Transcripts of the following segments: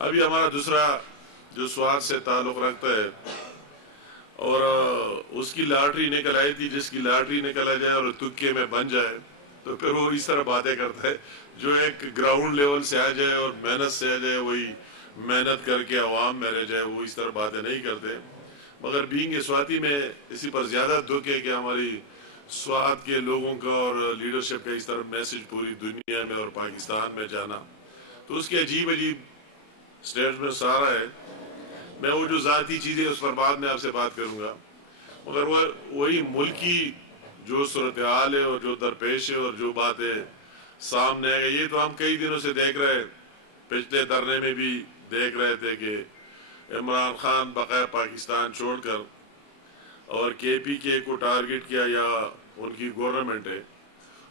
ابھی ہمارا دوسرا جو سوات سے تعلق رکھتا ہے اور اس کی لاٹری نکل آئی تھی، جس کی لاٹری نکل آ جائے اور تکے میں بن جائے تو پھر وہ اس طرح باتیں کرتا ہے. جو ایک گراؤنڈ لیول سے آ جائے اور محنت سے آ جائے، وہی محنت کر کے عوام میں رہ جائے، وہ اس طرح باتیں نہیں کرتے. مگر بینگ سواتی میں اسی پر زیادہ دکھ ہے کہ ہماری سوات کے لوگوں کا اور لیڈرشپ کا اس طرح میسج پوری دنیا میں اور پاکستان میں جانا، تو اس کے عجیب سٹیٹس میں سارا ہے. میں وہ جو ذاتی چیزیں اس پر بعد میں آپ سے بات کروں گا، مگر وہی ملکی جو صورتحال ہے اور جو درپیش ہے اور جو باتیں سامنے آئے، یہ تو ہم کئی دنوں سے دیکھ رہے، پچھلے دھرنے میں بھی دیکھ رہے تھے کہ عمران خان بقایا پاکستان چھوڑ کر اور کے پی کے کو ٹارگٹ کیا، یا ان کی گورنمنٹ ہے،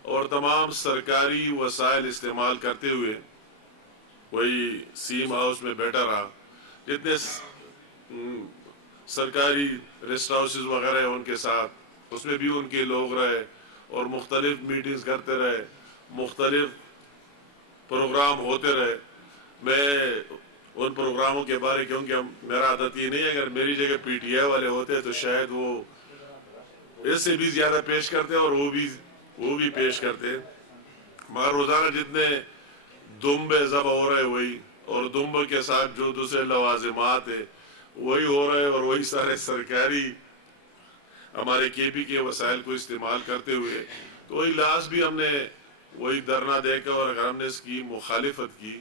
اور تمام سرکاری وسائل استعمال کرتے ہوئے وہی سیم ہاؤس میں بیٹھا رہا. جتنے سرکاری ریسٹ ہاؤسز وغیرہ ہیں ان کے ساتھ، اس میں بھی ان کے لوگ رہے اور مختلف میٹنگز کرتے رہے، مختلف پروگرام ہوتے رہے. میں ان پروگراموں کے بارے، کیونکہ میرا عادت یہ نہیں ہے، اگر میری جگہ پی ٹی آئی والے ہوتے تو شاید وہ اس سے بھی زیادہ پیش کرتے اور وہ بھی پیش کرتے. مگر روزانہ جتنے دمبے ذبح ہو رہے وہی، اور دمبے کے ساتھ جو دوسرے لوازمات ہیں وہی ہو رہے، اور وہی سارے سرکاری ہمارے کے پی کے وسائل کو استعمال کرتے ہوئے. تو وہی لاسٹ بھی ہم نے وہی دھرنا دے کر، اور اگر ہم نے اس کی مخالفت کی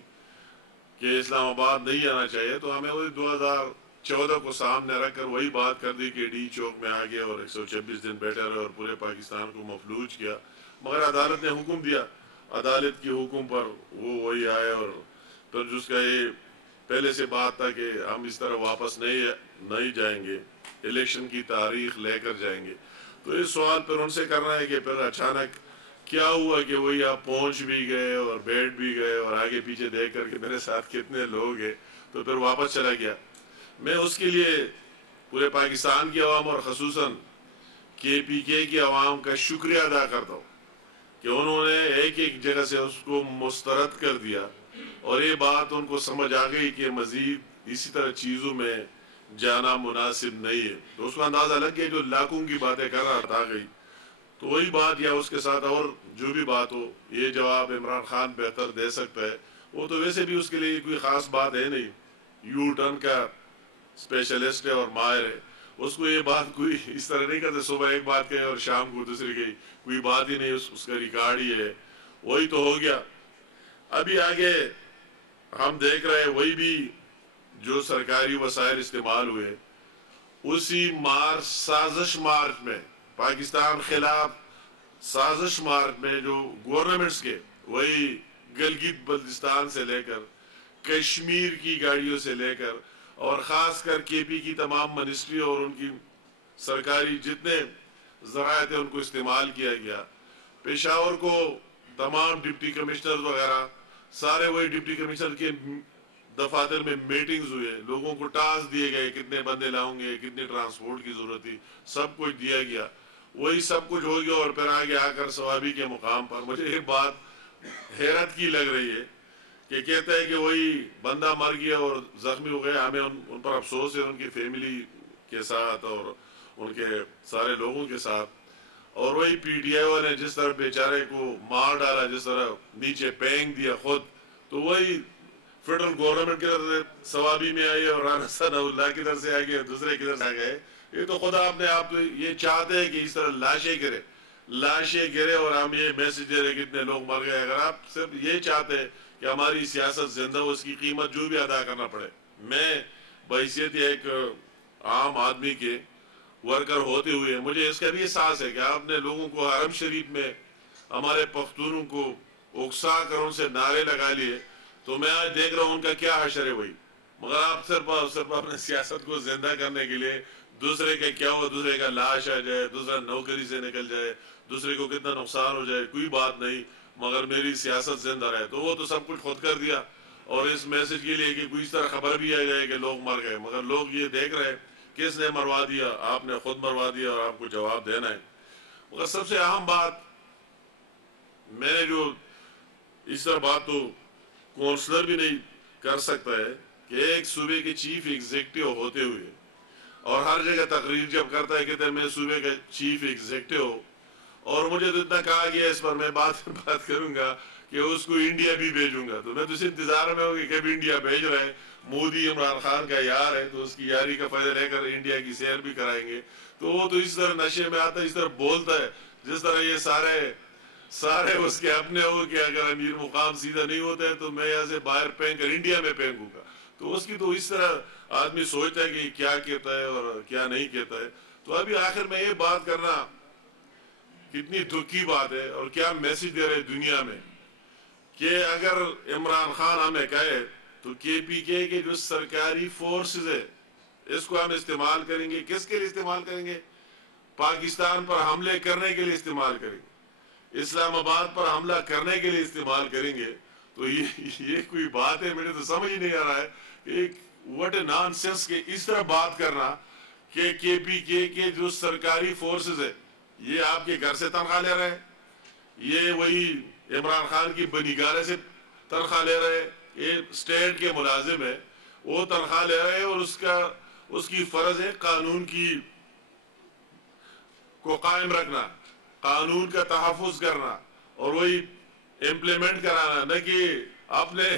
کہ اسلام آباد نہیں آنا چاہیے، تو ہمیں وہی 2014 کو سامنے رکھ کر وہی بات کر دی کہ ڈی چوک میں آگے اور 126 دن بیٹھے رہے اور پورے پاکستان کو مفلوج کیا. مگر عدالت نے حکم دیا، عدالت کی حکم پر وہ وہی آئے، اور پھر جس کا یہ پہلے سے بات تھا کہ ہم اس طرح واپس نہیں جائیں گے، الیکشن کی تاریخ لے کر جائیں گے. تو یہ سوال پھر ان سے کرنا ہے کہ پھر اچانک کیا ہوا کہ وہی آپ پہنچ بھی گئے اور بیٹھ بھی گئے اور آگے پیچھے دیکھ کر کہ میرے ساتھ کتنے لوگ ہیں، تو پھر واپس چلا گیا. میں اس کے لیے پورے پاکستان کی عوام اور خصوصاً کے پی کے کی عوام کا شکریہ ادا کرتا ہوں کہ انہوں نے ایک جگہ سے اس کو مسترد کر دیا، اور یہ بات ان کو سمجھ آ گئی کہ مزید اسی طرح چیزوں میں جانا مناسب نہیں ہے. تو اس کو اندازہ لگ گیا، جو لاکھوں کی باتیں کر رہا تھا گئی. تو وہی بات یا اس کے ساتھ اور جو بھی بات ہو، یہ جواب عمران خان بہتر دے سکتا ہے. وہ تو ویسے بھی اس کے لیے کوئی خاص بات ہے نہیں، یو ٹرن کا اسپیشلسٹ ہے اور ماہر ہے. اس کو یہ بات کوئی اس طرح نہیں کرتے، صبح ایک بات کہے اور شام کو دوسری کہی، کوئی بات ہی نہیں، اس کا ریکارڈ ہی ہے. وہی تو ہو گیا. ابھی آگے ہم دیکھ رہے ہیں وہی بھی جو سرکاری وسائل استعمال ہوئے، اسی سازش مارچ میں، پاکستان خلاف سازش مارچ میں جو گورنمنٹس کے، وہی گلگت بلتستان سے لے کر کشمیر کی گاڑیوں سے لے کر اور خاص کر کے پی کی تمام منسٹری اور ان کی سرکاری جتنے ذرائع تھے ان کو استعمال کیا گیا. پشاور کو تمام ڈپٹی کمشنر وغیرہ سارے وہی ڈپٹی کمشنر کے دفاتر میں میٹنگز ہوئے، لوگوں کو ٹاسک دیے گئے، کتنے بندے لاؤں گے، کتنے ٹرانسپورٹ کی ضرورت تھی، سب کچھ دیا گیا. وہی سب کچھ ہو گیا، اور پھر آگے آ کر ثوابی کے مقام پر مجھے ایک بات حیرت کی لگ رہی ہے کہ کہتا ہے کہ وہی بندہ مر گیا اور زخمی ہو گیا. ہمیں ان پر افسوس ہے، ان کی فیملی کے ساتھ اور ان کے سارے لوگوں کے ساتھ. اور وہی پی ٹی آئی والے جس طرح بیچارے کو مار ڈالا، جس طرح نیچے پینگ دیا خود، تو وہی فیڈرل گورنمنٹ کی طرف سے ثوابی میں آئی اور رانا ثناء اللہ کی طرف سے آ گئے، دوسرے کی طرف سے آ گئے. یہ تو خدا اپنے آپ کو یہ چاہتے ہیں کہ اس طرح لاشیں گرے اور ہم یہ میسج دے رہے کہ اتنے لوگ مر گئے. اگر آپ صرف یہ چاہتے ہیں کہ ہماری سیاست زندہ ہو، اس کی قیمت جو بھی ادا کرنا پڑے. میں بحیثیت ایک عام آدمی کے ورکر ہوتے ہوئے مجھے اس کا بھی احساس ہے کہ آپ نے لوگوں کو حرم شریف میں ہمارے پختونوں کو اکسا کر ان سے نعرے لگا لیے. تو میں آج دیکھ رہا ہوں ان کا کیا حشر ہے وہی. مگر آپ صرف اپنے سیاست کو زندہ کرنے کے لیے دوسرے کا کیا ہو، دوسرے کا لاش آ جائے، دوسرا نوکری سے نکل جائے، دوسرے کو کتنا نقصان ہو جائے، کوئی بات نہیں، مگر میری سیاست زندہ رہے. تو وہ تو سب کچھ خود کر دیا، اور اس میسج کے لیے کہ کوئی اس طرح خبر بھی آ جائے کہ لوگ مر گئے. مگر لوگ یہ دیکھ رہے کس نے مروا دیا، آپ نے خود مروا دیا اور آپ کو جواب دینا ہے. مگر سب سے اہم بات، میں نے جو اس طرح بات تو کونسلر بھی نہیں کر سکتا ہے کہ ایک صوبے کے چیف ایگزیکٹو ہوتے ہوئے اور ہر جگہ تقریر جب کرتا ہے کہتے ہیں میں صوبے کا چیف ایگزیکٹو، اور مجھے تو اتنا کہا گیا اس پر میں بات کروں گا کہ اس کو انڈیا بھی بھیجوں گا، تو میں تو اس انتظار میں ہوں کہ کبھی انڈیا بھیج رہے ہیں، مودی عمران خان کا یار ہے تو اس کی یاری کا فائدہ لے کر انڈیا کی سیر بھی کرائیں گے، تو وہ تو اس طرح نشے میں آتا ہے، اس طرح بولتا ہے جس طرح یہ سارے اس کے اپنے ہو کہ اگر امیر مقام سیدھا نہیں ہوتا ہے تو میں یہاں سے باہر پھینک کر انڈیا میں پھینکوں گا، تو اس کی تو اس طرح آدمی سوچتا ہے کہ کیا کہتا ہے اور کیا نہیں کہتا ہے۔ تو ابھی آخر میں یہ بات کرنا کتنی دکھ کی بات ہے اور کیا میسج دے رہے دنیا میں کہ اگر عمران خان ہمیں کہے تو کے پی کے جو سرکاری فورسز ہے اس کو ہم استعمال کریں گے، کس کے لیے استعمال کریں گے؟ پاکستان پر حملے کرنے کے لیے استعمال کریں گے، اسلام آباد پر حملہ کرنے کے لیے استعمال کریں گے، تو یہ کوئی بات ہے؟ میرے تو سمجھ ہی نہیں آ رہا ہے کہ واٹ اے نان سینس کہ اس طرح بات کرنا کہ کے پی کے جو سرکاری فورسز ہے یہ آپ کے گھر سے تنخواہ لے رہے ہیں، یہ وہی عمران خان کی بنیگارے سے تنخواہ لے رہے ہیں، یہ اسٹیٹ کے ملازم ہے، وہ تنخواہ لے رہے ہیں اور اس کی فرض ہے قانون کو قائم رکھنا، قانون کا تحفظ کرنا اور وہی امپلیمنٹ کرانا، نہ کہ اپنے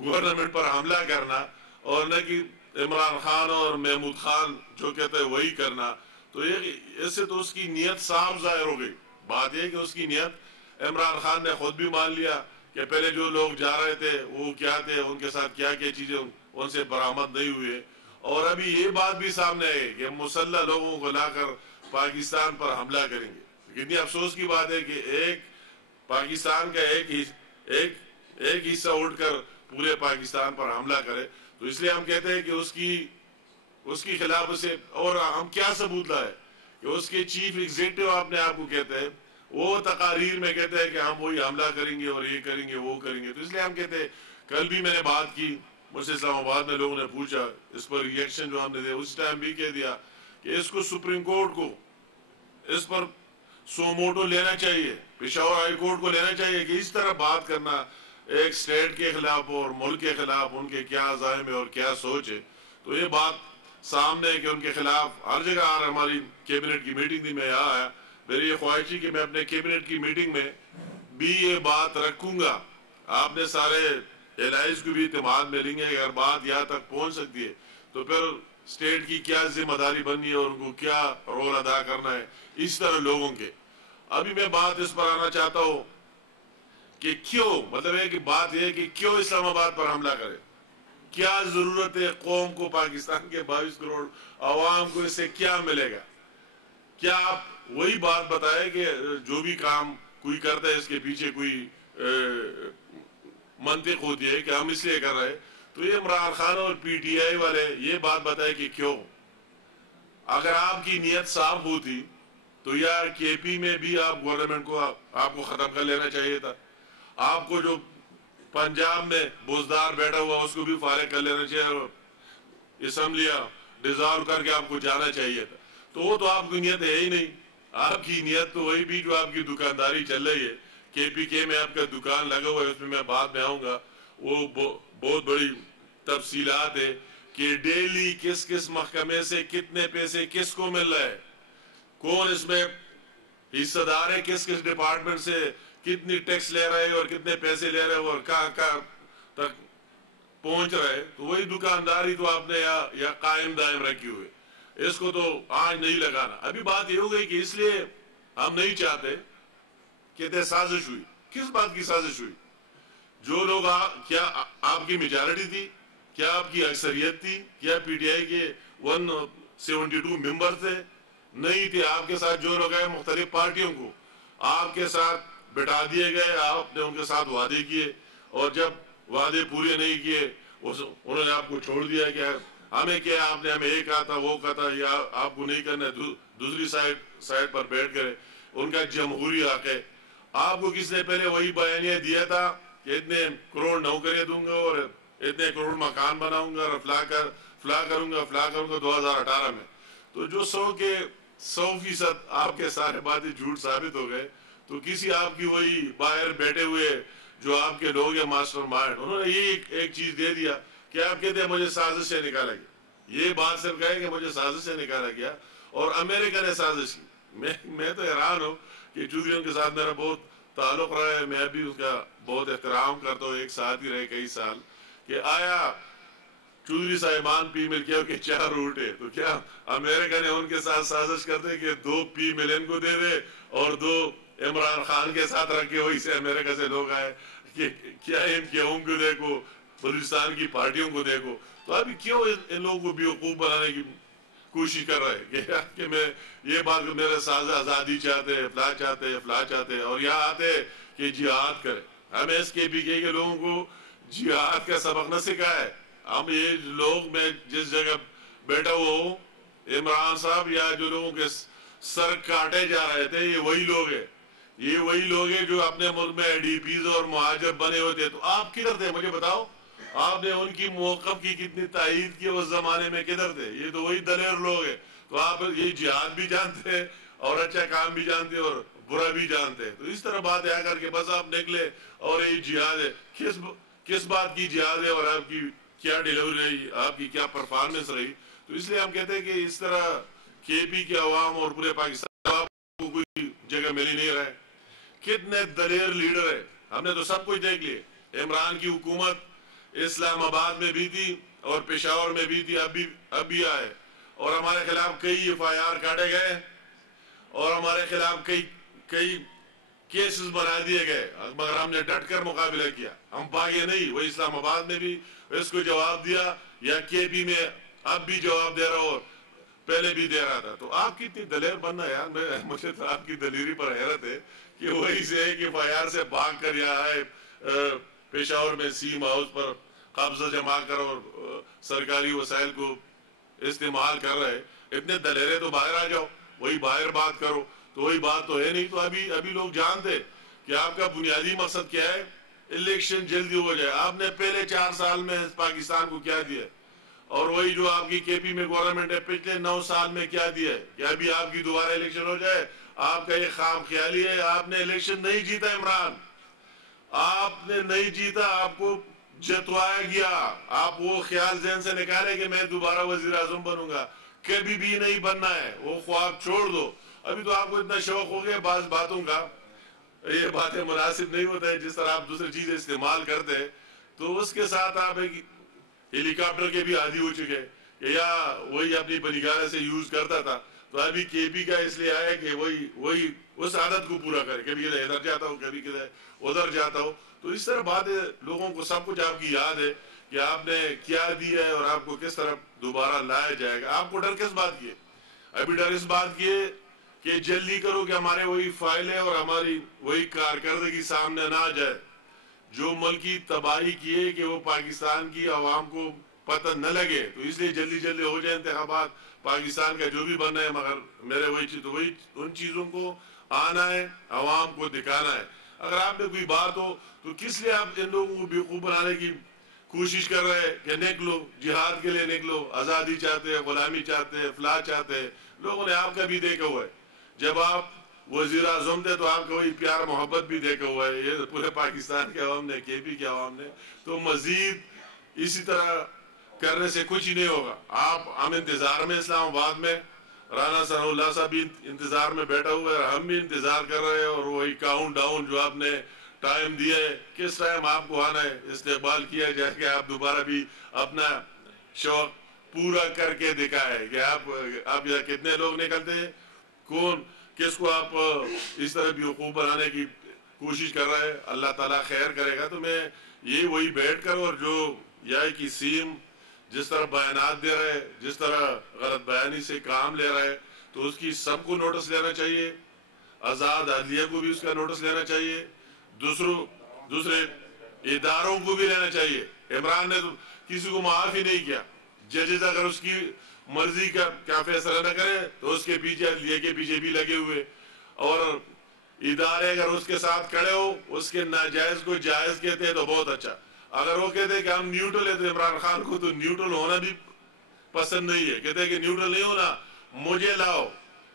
گورنمنٹ پر حملہ کرنا اور نہ کہ عمران خان اور محمود خان جو کہتے ہیں وہی کرنا۔ تو اس سے تو اس کی نیت صاف ظاہر ہو گئی۔ بات یہ کہ اس کی نیت عمران خان نے خود بھی مان لیا کہ پہلے جو لوگ جا رہے تھے وہ کیا تھے، ان کے ساتھ کیا کیا چیزیں ان سے برآمد نہیں ہوئے، اور ابھی یہ بات بھی سامنے ہے کہ مسلح لوگوں کو لا کر پاکستان پر حملہ کریں گے۔ کتنی افسوس کی بات ہے کہ ایک پاکستان کا ایک حصہ اٹھ کر پورے پاکستان پر حملہ کرے، تو اس لیے ہم کہتے ہیں کہ اس کی خلاف سے، اور ہم کیا ثبوت لائے کہ اس کے چیف ایگزیکٹو اپنے آپ کو کہتے ہیں، وہ تقاریر میں کہتے ہیں کہ ہم وہی حملہ کریں گے اور یہ کریں گے وہ کریں گے، تو اس لیے ہم کہتے ہیں، کل بھی میں نے بات کی، مجھ سے اسلام آباد میں لوگوں نے پوچھا، اس پر ریئیکشن جو ہم نے دیا اس ٹائم بھی کہہ دیا کہ اس کو سپریم کورٹ کو اس پر سوموٹو لینا چاہیے، پشاور ہائی کورٹ کو لینا چاہیے کہ اس طرح بات کرنا ایک سٹیٹ کے خلاف اور ملک کے خلاف ان کے کیا عزائم ہے اور کیا سوچ ہے۔ تو یہ بات سامنے ہے کہ ان کے خلاف ہر جگہ آ رہا، ہماری کیبنٹ کی میٹنگ تھی، میں یہاں آیا، میری یہ خواہش تھی کہ میں اپنے کیبنٹ کی میٹنگ میں بھی یہ بات رکھوں گا، آپ نے سارے الائز کو بھی اعتماد میں لیں گے، اگر بات یہاں تک پہنچ سکتی ہے تو پھر اسٹیٹ کی کیا ذمہ داری بننی ہے اور ان کو کیا رول ادا کرنا ہے اس طرح لوگوں کے۔ ابھی میں بات اس پر آنا چاہتا ہوں کہ کیوں، مطلب ہے کہ بات یہ ہے کہ کیوں اسلام آباد پر حملہ کرے، کیا ضرورت ہے قوم کو، پاکستان کے 22 کروڑ عوام کو اس سے کیا ملے گا؟ کیا آپ وہی بات بتائیں کہ جو بھی کام کوئی کرتا ہے اس کے پیچھے کوئی منطق ہوتی ہے کہ ہم اس لیے کر رہے ہیں، تو یہ عمران خان اور پی ٹی آئی والے یہ بات بتائے کہ کیوں؟ اگر آپ کی نیت صاف ہوتی تو یا کے پی میں بھی آپ گورنمنٹ کو آپ کو ختم کر لینا چاہیے تھا، آپ کو جو پنجاب میں بوزدار بیٹھا ہوا اس کو بھی فارغ کر لینا چاہیے اور اسمبلیاں ڈیزالو کر کے آپ کو جانا چاہیے تھا، تو وہ تو آپ کی نیت ہے ہی نہیں، آپ کی نیت تو وہی بھی جو آپ کی دکانداری چل رہی ہے، کے پی کے میں آپ کا دکان لگا ہوا ہے، اس میں میں بعد میں آؤں گا، وہ بہت بڑی تفصیلات ہے کہ ڈیلی کس کس محکمے سے کتنے پیسے کس کو مل رہا ہے، کون اس میں حصہ دار ہے، کس کس ڈپارٹمنٹ سے کتنی ٹیکس لے رہے اور کتنے پیسے لے رہے اور کہاں تک پہنچ رہے، تو وہی دکانداری تو آپ نے یا قائم دائم رکھی ہوئے، اس کو تو آج نہیں لگانا۔ ابھی بات یہ ہو گئی کہ اس لیے ہم نہیں چاہتے، کہتے سازش ہوئی، کس بات کی سازش ہوئی؟ جو لوگ کیا آپ کی میجارٹی تھی، کیا آپ کی اکثریت تھی، کیا پی ٹی آئی کے 172 ممبر تھے؟ نہیں تھے، آپ کے ساتھ جو لوگ ہیں مختلف پارٹیوں کو آپ کے ساتھ بٹھا دیے گئے، آپ نے ان کے ساتھ وعدے کیے اور جب وعدے پورے نہیں کیے انہوں نے آپ کو چھوڑ دیا کہ ہمیں کیا، آپ نے ہمیں یہ کہا تھا وہ کہا تھا، یا آپ کو نہیں کرنا، دوسری سائڈ پر بیٹھ کر ان کا جمہوری حق ہے۔ آپ کو کس نے پہلے وہی بیانیہ دیا تھا کہ اتنے کروڑ نوکریاں دوں گا اور اتنے کروڑ مکان بناؤں گا اور فلاں کروں گا 2018 میں، تو جو 100% آپ کے سارے باتیں جھوٹ ثابت ہو گئے، تو کسی آپ کی وہی باہر بیٹھے ہوئے جو آپ کے لوگ ہیں ماسٹر مائنڈ، انہوں نے یہ ایک چیز دے دیا کہ آپ کہتے ہیں مجھے سازش سے نکالا گیا. یہ بات صرف کہیں کہ مجھے سازش سے نکالا گیا اور امریکہ نے سازش کی. میں تو حیران ہوں کہ چودھریوں کے ساتھ میرا بہت تعلق رہا ہے, میں بھی اس کا بہت احترام کرتا ہوں, ایک ساتھ ہی رہے کئی سال, کہ آیا چودھری صاحبان پی مل کے 4 روٹ ہے, تو کیا امریکہ نے ان کے ساتھ سازش کرتے کہ 2 پی ملن کو دے دے اور 2 عمران خان کے ساتھ رکھے, وہی سے امریکہ سے لوگ آئے کہ کیا ان گیہوں کو دیکھو, بلوچستان کی پارٹیوں کو دیکھو. تو ابھی کیوں ان لوگوں کو بیوقوف بنانے کی کوشش کر رہے کہ میں یہ بات میرے ساز آزادی چاہتے ہیں, فلاں چاہتے ہیں, فلاں چاہتے ہیں, اور یہاں آتے کہ جہاد کرے. ہمیں اس کے PK کے لوگوں کو جہاد کا سبق نہ سکھایا ہے. ہم یہ لوگ, میں جس جگہ بیٹھا ہوا ہوں, عمران صاحب یا جو لوگوں کے سر کاٹے جا رہے تھے, یہ وہی لوگ ہیں, یہ وہی لوگ ہیں جو اپنے ملک میں IDPs اور مہاجر بنے ہوتے. تو آپ کدھر تھے مجھے بتاؤ, آپ نے ان کی موقف کی کتنی تائید کی اس زمانے میں, کدھر تھے؟ یہ تو وہی دلیر لوگ ہیں. تو آپ یہ جہاد بھی جانتے ہیں اور اچھا کام بھی جانتے ہیں اور برا بھی جانتے ہیں. تو اس طرح بات ہے کر کے بس آپ نکلے اور یہ جہاد ہے. کس بات کی جہاد ہے اور آپ کی کیا ڈیلیوری رہی, آپ کی کیا پرفارمنس رہی؟ تو اس لیے ہم کہتے ہیں کہ اس طرح KP کے عوام اور پورے پاکستان کو کوئی جگہ ملی نہیں رہے. کتنے دلیر لیڈر ہیں, ہم نے تو سب کچھ دیکھ لیے. عمران کی حکومت اسلام آباد میں بھی تھی اور پشاور میں بھی تھی, اب بھی آئے, اور ہمارے خلاف کئی FIR کاٹے گئے اور ہمارے خلاف کئی کیسز بنا دیے گئے, مگر ہم نے ڈٹ کر مقابلہ کیا, ہم بھاگے نہیں. وہ اسلام آباد میں بھی اس کو جواب دیا, یا KP میں اب بھی جواب دے رہا ہو, پہلے بھی دے رہا تھا. تو آپ کی اتنی دلیر بننا یار, مجھے تو آپ کی دلیری پر حیرت ہے کہ وہی سے کہ FIR سے بھاگ کر یہاں آئے, پشاور میں سیم ہاؤس پر قبضہ جما کر اور سرکاری وسائل کو استعمال کر رہے. اتنے دلیرے تو باہر آ جاؤ, وہی باہر بات کرو. تو وہی بات تو ہے نہیں. تو ابھی لوگ جانتے کہ آپ کا بنیادی مقصد کیا ہے, الیکشن جلدی ہو جائے. آپ نے پہلے 4 سال میں پاکستان کو کیا دیا, اور وہی جو آپ کی KP میں گورنمنٹ ہے پچھلے 9 سال میں کیا دیا ہے, کہ ابھی آپ کی دوبارہ الیکشن ہو جائے. آپ کا یہ خواب خیالی ہے. آپ نے الیکشن نہیں جیتا عمران, آپ نے نہیں جیتا, آپ کو جتوایا گیا. آپ وہ خیال ذہن سے نکالے کہ میں دوبارہ وزیر اعظم بنوں گا, کبھی بھی نہیں بننا ہے. وہ خواب چھوڑ دو. ابھی تو آپ کو اتنا شوق ہو گیا بعض باتوں کا, یہ باتیں مناسب نہیں ہوتا ہے جس طرح آپ دوسری چیزیں استعمال کرتے ہیں, تو اس کے ساتھ آپ ایک ہیلی کاپٹر کے بھی عادی ہو چکے کہ یا وہی اپنی بنیگاہ سے یوز کرتا تھا. تو ابھی KP کا اس لیے آیا کہ وہی اس عادت کو پورا کرے, کبھی کدھر ادھر جاتا ہو, کبھی کدھر ادھر جاتا ہو. تو اس طرح بات ہے, لوگوں کو سب کچھ آپ کی یاد ہے کہ آپ نے کیا دیا ہے اور آپ کو کس طرح دوبارہ لایا جائے گا. آپ کو ڈر کس بات کی ہے؟ ابھی ڈر اس بات کی ہے کہ جلدی کرو کہ ہمارے وہی فائلیں اور ہماری وہی کارکردگی سامنے نہ آ جائے. جو ملکی تباہی کی ہے کہ وہ پاکستان کی عوام کو پتہ نہ لگے. تو اس لیے جلدی ہو جائے انتخابات, پاکستان کا جو بھی بننا ہے, مگر میرے وہی ان چیزوں کو آنا ہے, عوام کو دکھانا ہے. اگر آپ میں کوئی بات ہو تو کس لیے آپ ان لوگوں کو بیوقوف بنانے کی کوشش کر رہے ہیں کہ نکلو, جہاد کے لیے نکلو, آزادی چاہتے ہیں, غلامی چاہتے ہیں, فلاں چاہتے ہیں. لوگوں نے آپ کا بھی دیکھا ہوا ہے, جب آپ وزیر اعظم تھے تو آپ کا وہی پیار محبت بھی دیکھا ہوا ہے, یہ پورے پاکستان کے عوام نے, KP کے عوام نے. تو مزید اسی طرح کرنے سے کچھ ہی نہیں ہوگا. ہم انتظار میں, اسلام آباد میں رانا ثناء اللہ صاحب بھی انتظار میں بیٹھا ہوا ہے, ہم بھی انتظار کر رہے ہیں. اور وہی کاؤنٹ ڈاؤن جو آپ نے ٹائم دیا ہے, کس ٹائم آپ کو آنا ہے, استقبال کیا جائے کہ آپ دوبارہ بھی اپنا شوق پورا کر کے دکھائے کہ آپ یہاں کتنے لوگ نکلتے ہیں, کس کو آپ اس طرح بیوقوف بنانے کی کوشش کر رہے ہیں. اللہ تعالیٰ خیر کرے گا. تو میں یہ وہی بیٹھ کر, اور جو یا کی سیم جس طرح بیانات دے رہے, جس طرح غلط بیانی سے کام لے رہے, تو اس کی سب کو نوٹس لینا چاہیے. آزاد عدلیہ کو بھی اس کا نوٹس لینا چاہیے, دوسرے اداروں کو بھی لینا چاہیے. عمران نے تو کسی کو معاف ہی نہیں کیا. ججز اگر اس کی مرضی کا فیصلہ نہ کرے تو اس کے پیچھے عدلیہ کے پیچھے بھی لگے ہوئے, اور ادارے اگر اس کے ساتھ کھڑے ہو, اس کے ناجائز کو جائز کہتے ہیں تو بہت اچھا. اگر وہ کہتے ہیں کہ ہم نیوٹرل ہیں, تو عمران خان کو تو نیوٹرل ہونا بھی پسند نہیں ہے. کہتے ہیں کہ نیوٹرل نہیں ہونا, مجھے لاؤ.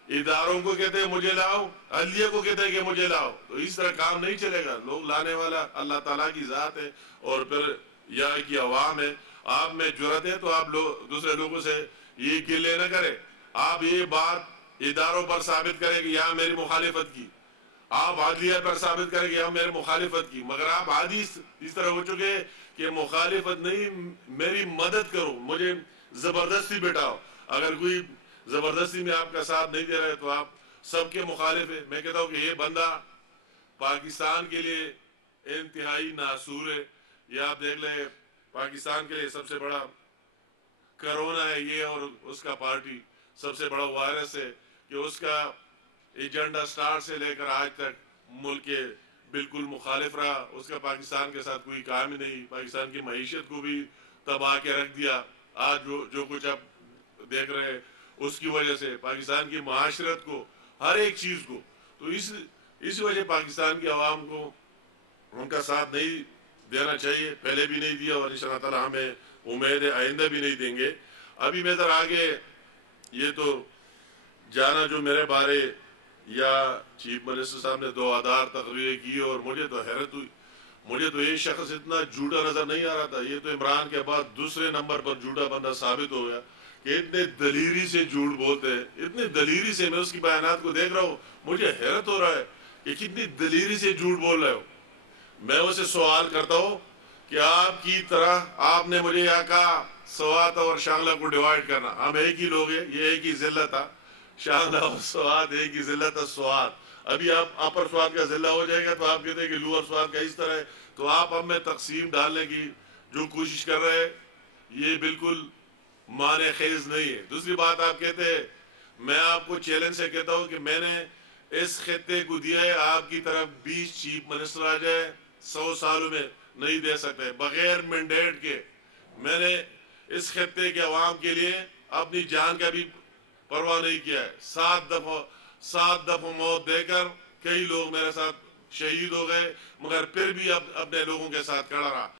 اداروں کو کہتے ہیں مجھے لاؤ, عدلیہ کو کہتے ہیں کہ مجھے لاؤ. تو اس طرح کام نہیں چلے گا. لوگ لانے والا اللہ تعالیٰ کی ذات ہے, اور پھر یہاں کی عوام ہے. آپ میں جرأت ہے تو آپ دوسرے لوگوں سے یہ گلے نہ کریں. آپ یہ بات اداروں پر ثابت کریں کہ یہاں میری مخالفت کی، آپ عادیہ پر ثابت کریں کہ یہاں میری مخالفت کی، مگر آپ عادی اس طرح ہو چکے کہ مخالفت نہیں، میری مدد کرو، مجھے زبردستی بٹھاؤ. اگر کوئی زبردستی میں آپ کا ساتھ نہیں دے رہا ہے تو آپ سب کے مخالف ہے. میں کہتا ہوں کہ یہ بندہ پاکستان کے لیے انتہائی ناسور ہے. یہ آپ دیکھ لیں پاکستان کے لیے سب سے بڑا کرونا ہے یہ، اور اس کا پارٹی سب سے بڑا وائرس ہے کہ اس کا ایجنڈا سٹارٹ سے لے کر آج تک ملک کے بالکل مخالف رہا. اس کا پاکستان کے ساتھ کوئی کام ہی نہیں، پاکستان کی معیشت کو بھی تباہ کے رکھ دیا. آج جو کچھ آپ دیکھ رہے ہیں اس کی وجہ سے پاکستان کی معاشرت کو، ہر ایک چیز کو، تو اس وجہ پاکستان کی عوام کو ان کا ساتھ نہیں دینا چاہیے. پہلے بھی نہیں دیا اور انشاءاللہ تعالی ہمیں امید ہے آئندہ بھی نہیں دیں گے. ابھی میں ذرا آگے یہ تو جانا جو میرے بارے یا چیف منسٹر صاحب نے 2 آدھار تقریریں کی، اور مجھے تو حیرت ہوئی. مجھے تو یہ شخص اتنا جھوٹا نظر نہیں آ رہا تھا. یہ تو عمران کے بعد دوسرے نمبر پر جھوٹا بندہ ثابت ہو گیا کہ اتنے دلیری سے جھوٹ بولتے ہیں، اتنے دلیری سے. میں اس کی بیانات کو دیکھ رہا ہوں، مجھے حیرت ہو رہا ہے کہ کتنی دلیری سے جھوٹ بول رہے ہو. میں اسے سوال کرتا ہوں کہ آپ کی طرح آپ نے مجھے یہاں کہا سوات اور شانگلہ کو ڈیوائیڈ کرنا، ہم ایک ہی لوگ ہیں، یہ ایک ہی ضلع تھا. شانگلہ اور سوات ایک ہی ضلع تھا. سوات ابھی آپ اپر سوات کا ضلع ہو جائے گا تو آپ کہتے ہیں کہ لوور سوات کا اس طرح ہے. تو آپ اب میں تقسیم ڈالنے کی جو کوشش کر رہے ہیں یہ بالکل معنی خیز نہیں ہے. دوسری بات آپ کہتے ہیں، میں آپ کو چیلنج سے کہتا ہوں کہ میں نے اس خطے کو دیا ہے، آپ کی طرف 20 چیف منسٹر آ جائے 100 سالوں میں نہیں دے سکتے بغیر مینڈیٹ کے. میں نے اس خطے کے عوام کے لیے اپنی جان کا بھی پرواہ نہیں کیا ہے. 7 دفعہ موت دے کر کئی لوگ میرے ساتھ شہید ہو گئے، مگر پھر بھی اپنے لوگوں کے ساتھ کھڑا رہا.